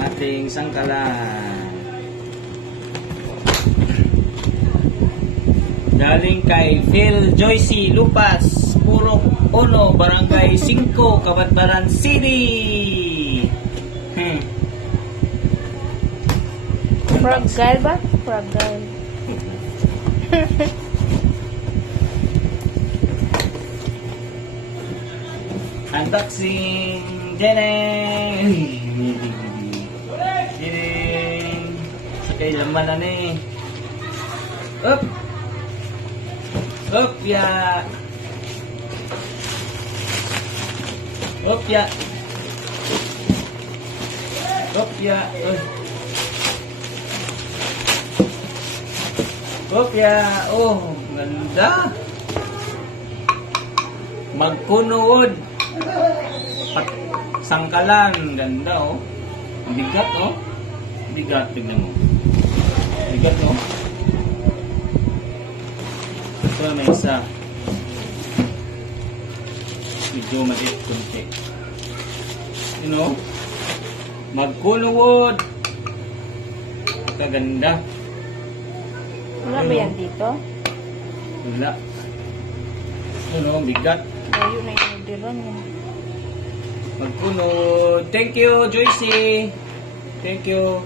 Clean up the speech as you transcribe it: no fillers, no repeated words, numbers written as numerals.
ating sangkalan. Galing kay Phil Joycey Lupas, Purok 1, Barangay 5, Cabatbaran City. Fragile ba? Fragile. Unboxing! Jeneng! Jeneng! Sakay laman na ni. Up! Up ya! Up ya! Up ya! Up ya! Oh, ganda! Magkunood! Sangkalan, ganda oh. Bigat oh. Bigat, tignan mo. Bigat oh. Ito na may isa. Medyo maliit kunti. You know? Magkunuwod. Kaganda. Wala ba yan dito? Wala. Ano, bigat. Layo na yung orderan mo. Magkunod. Thank you, Joycey. Thank you.